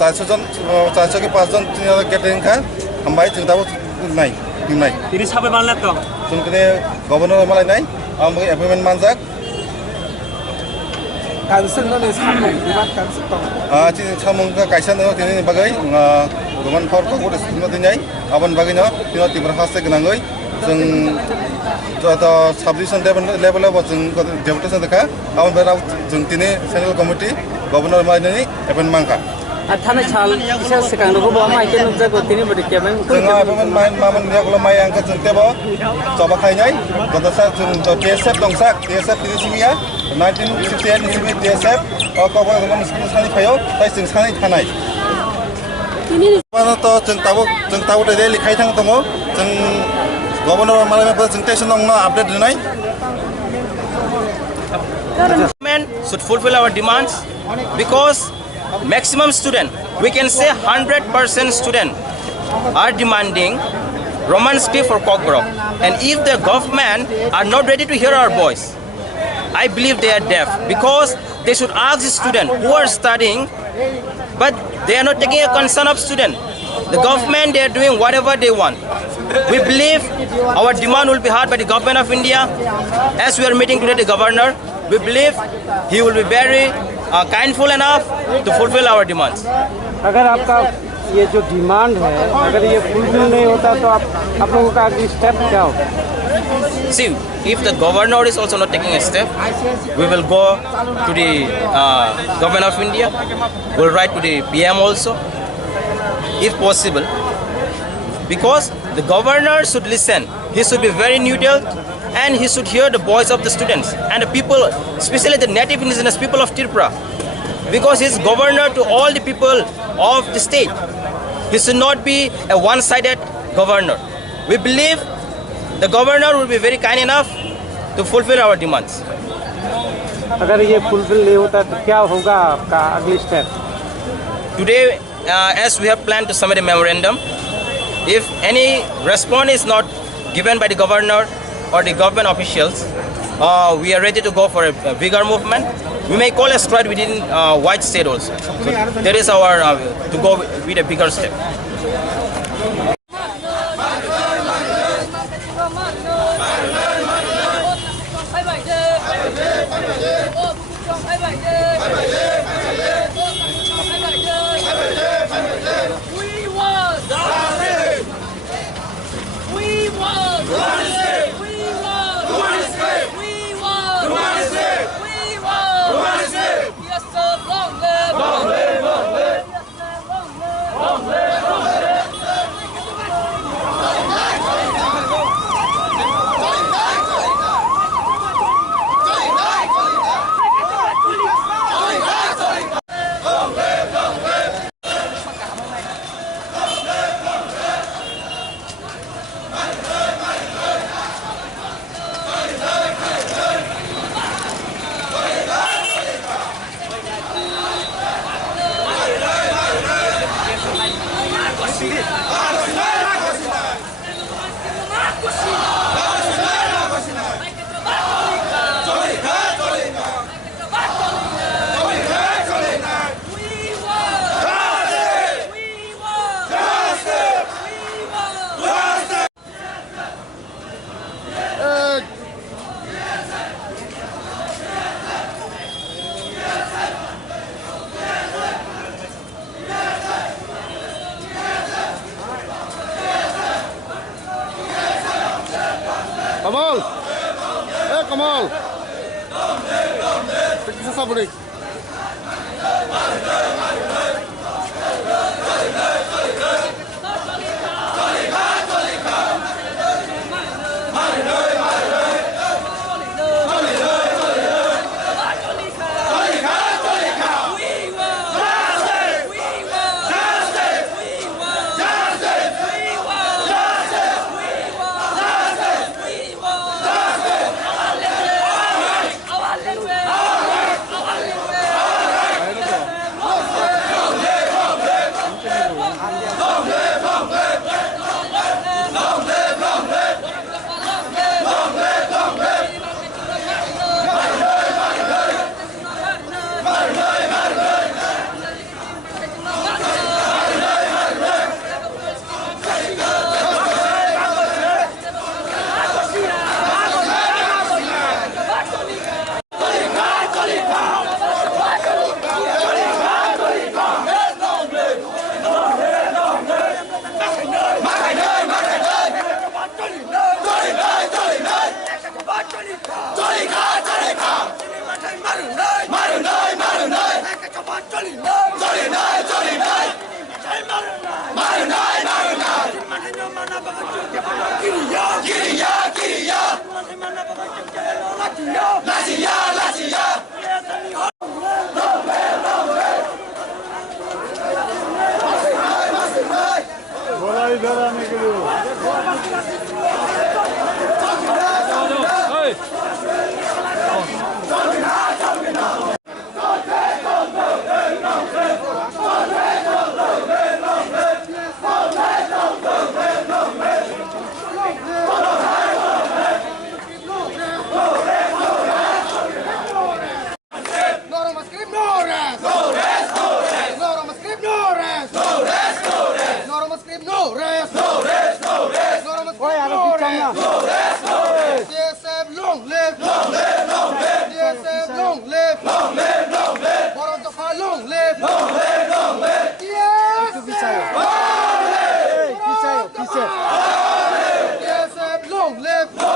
400 ke 500 catering ka hambai jeng tabu nai nai ini sabai malna to jeng kene governor malai nai ambai appointment manjak cancel no ne samung dibat cancel to chi samung ka kaisa no tini bagai roman for ko gode no dinai aban bagai no tino tibra haste gnangoi jeng jata subdivision level of jeng deputation ka aban bera jeng tini central committee governor malai nai appointment mangka Thani chal bisa sekarang aku bawa mai kan untuk kau tini beri kiaman. Tengah pemain maman dia kalau mai angkat jengte bawa coba kayaknya, kata saya jeng TSF dongsak, TSF di sini ya, 1968 di sini TSF, kau boleh ngomong sekali kayo, tapi jeng sekali Thani. Mana to jeng tahu dari likai tang temu, jeng governor malam apa jeng station nong update dinai. Government should fulfill our demands because maximum student, we can say 100% student are demanding Roman script for Kokborokno. And if the government are not ready to hear our voice, I believe they are deaf because they should ask the student who are studying, but they are not taking a concern of student. The government, they are doing whatever they want. We believe our demand will be heard by the government of India. As we are meeting today the governor, we believe he will be very kindful enough to fulfill our demands. अगर आपका ये जो demand है, अगर ये fulfil नहीं होता तो आप लोगों का अगली स्टेप क्या होगा? See, if the governor is also not taking a step, we will go to the government of India. We'll write to the PM also, if possible, because the governor should listen. He should be very neutral. And he should hear the voice of the students and the people, especially the native indigenous people of Tripura, because he is governor to all the people of the state. He should not be a one-sided governor. We believe the governor will be very kind enough to fulfill our demands. अगर ये fulfil नहीं होता तो क्या होगा आपका अगली step? Today, as we have planned to submit a memorandum, if any response is not given by the governor or the government officials, we are ready to go for a bigger movement. We may call a strike within white state also. So that is our to go with a bigger step. Kamal! Kamal! Bisa sabrik. Thani! TSF long live! Long live! Long live! TSF long live! Long live! Long live! Borotapa long live! Long live! Long live! TSF long live! Long live! Long live! TSF long live!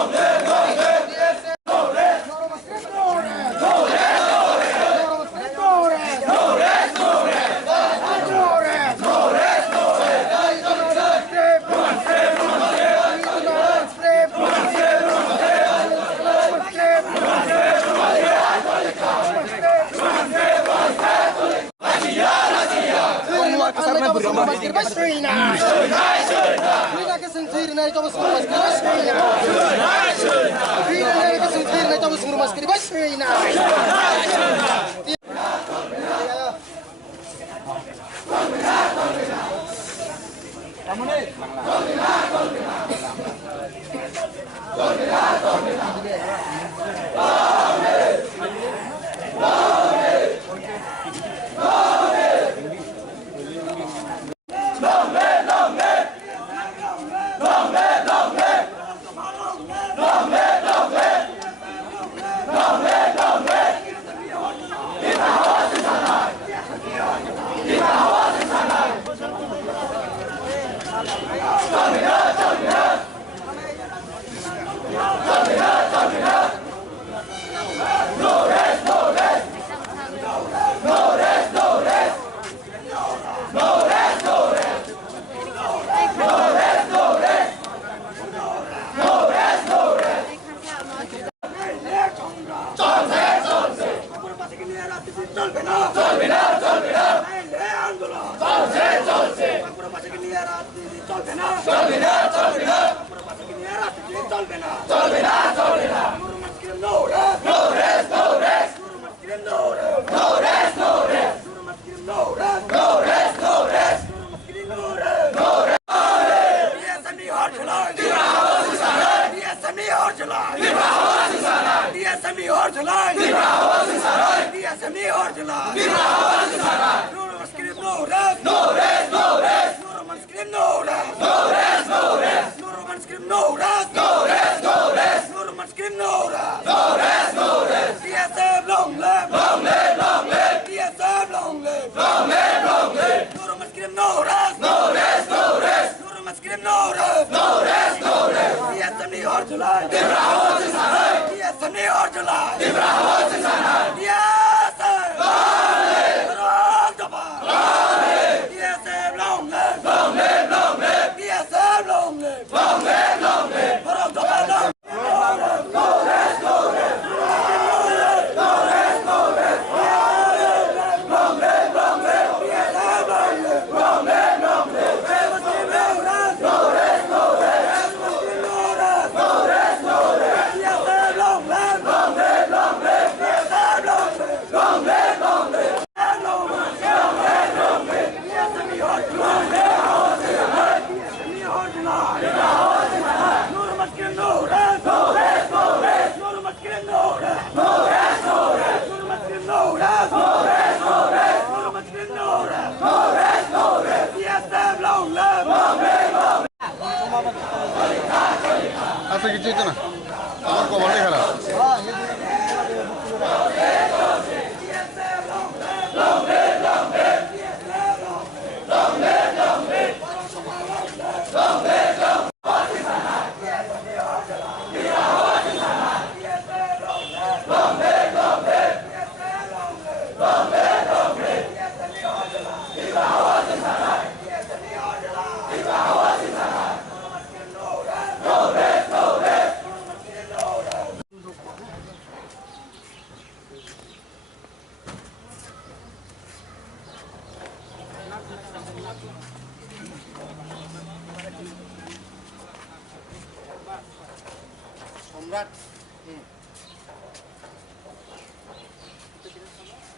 Surat.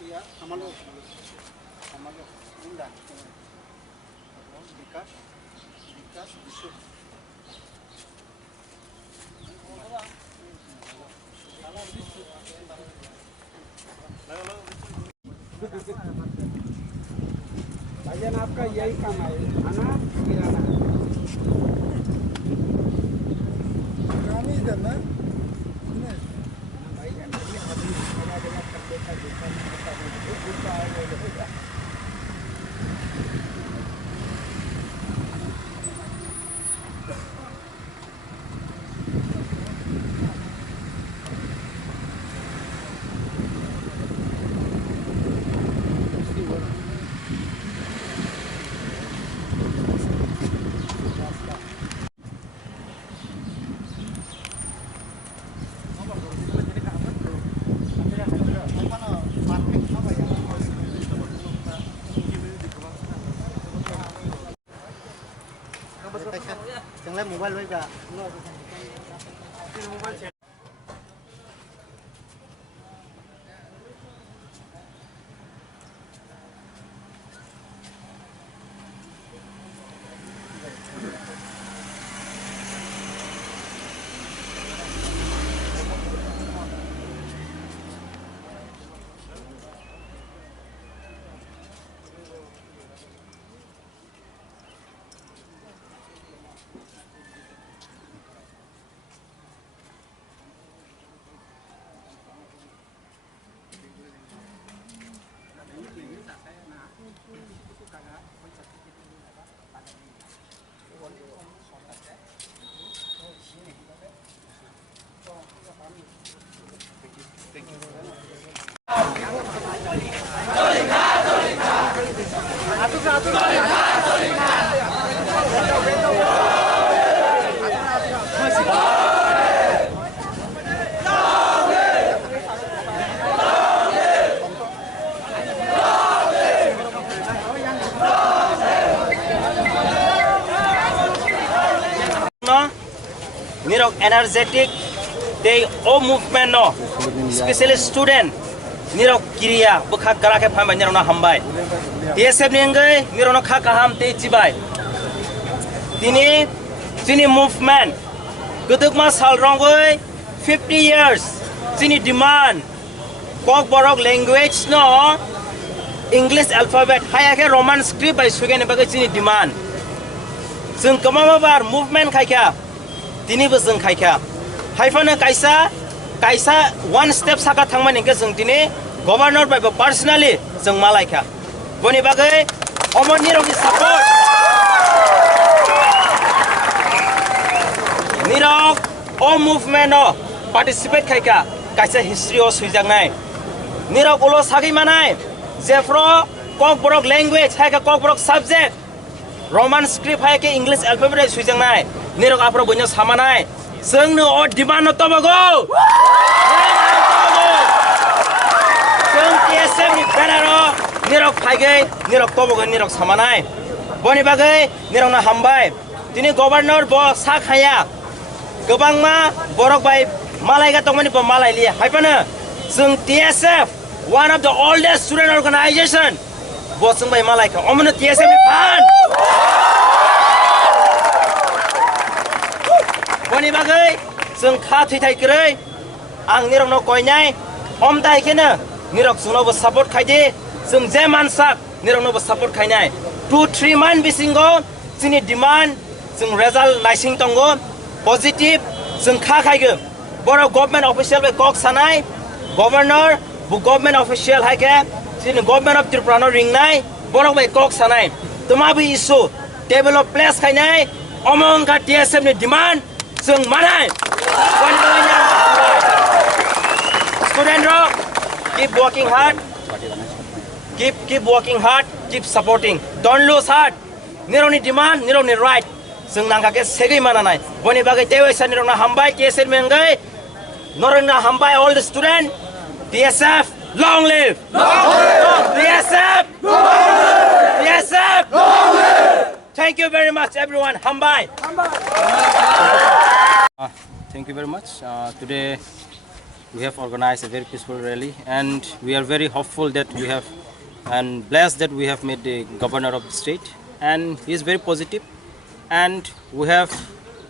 Iya, Amalo. Indah. Rikha. Bisu. भाईजान आपका यही काम है खाना गिराना Kami dan na. भाईजान ये आदमी जगह जगह कर देता देखा Jangan mobile lagi kak. Nirok energetic, they all movement no, especially student. Nirok kiriya, bukan kerana paham nirok na hambai. TSF ni engai, nirok na kah kaham te cibai. Tini movement, ketuk mas hal rongoi, 50 years. Tini demand, Kokborokno language no, English alphabet, hai ke Roman script by sugen bagai tini demand. Sung kemana bar movement kai kya? Tini beseng kai kya? Haifana kaisa one step saka thangman ingke sung tini governor by personally sung malai kya. Boni bagai omon nirok di support. Nirok all movement no participate kai kya? Kaisa history o sujang nai. Nirok ulo sagi manai. Jefro Kokborokno language hai ka Kokborokno subject. Roman script hai ke English alphabet sujang nai. Nirok apro bunyo sama nai. Seng no o demand no tobago. Seng TSF ni banaro nirok phaigai nirok tobago nirok sama nai. Boni bagai nirok na hambai. Tini governor bo sa khaya. Gobang ma borok bai malai ga tongmani bo malai liya. Haipana seng TSF one of the oldest student organization. Bo seng bai malai ka. Omono TSF ni pan. Boni bagai sung kha thai krai ang nirok no koinai om dai kena nirok sung no bo support khaide sung je mansak nirok no bo support khainai 2-3 man bisingo sini demand sung result naising tongo positive sung kha khaige boro government official be kok sanai governor bu government official hai ke sini government of Tripura no ring nai boro be kok sanai tuma bi issue table of place khainai omong ka TSF ni demand sung manai student rock keep working hard keep working hard keep supporting don't lose heart nironi demand nironi right sung nangka ke segi mana nai boni bagai dewa san nirona hambai TSF mengai norona hambai all the student TSF long live TSF TSF long live thank you very much everyone hambai Thank you very much. Today we have organized a very peaceful rally, and we are very hopeful that we have and blessed that we have met the governor of the state, and he is very positive, and we have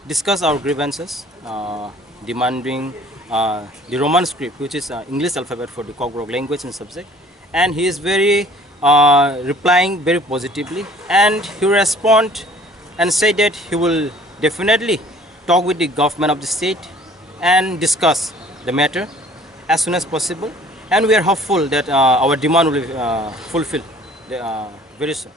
discussed our grievances, demanding the Roman script, which is English alphabet for the Kokborok language and subject, and he is very replying very positively, and he will respond and say that he will definitely talk with the government of the state and discuss the matter as soon as possible, and we are hopeful that our demand will be fulfilled very soon.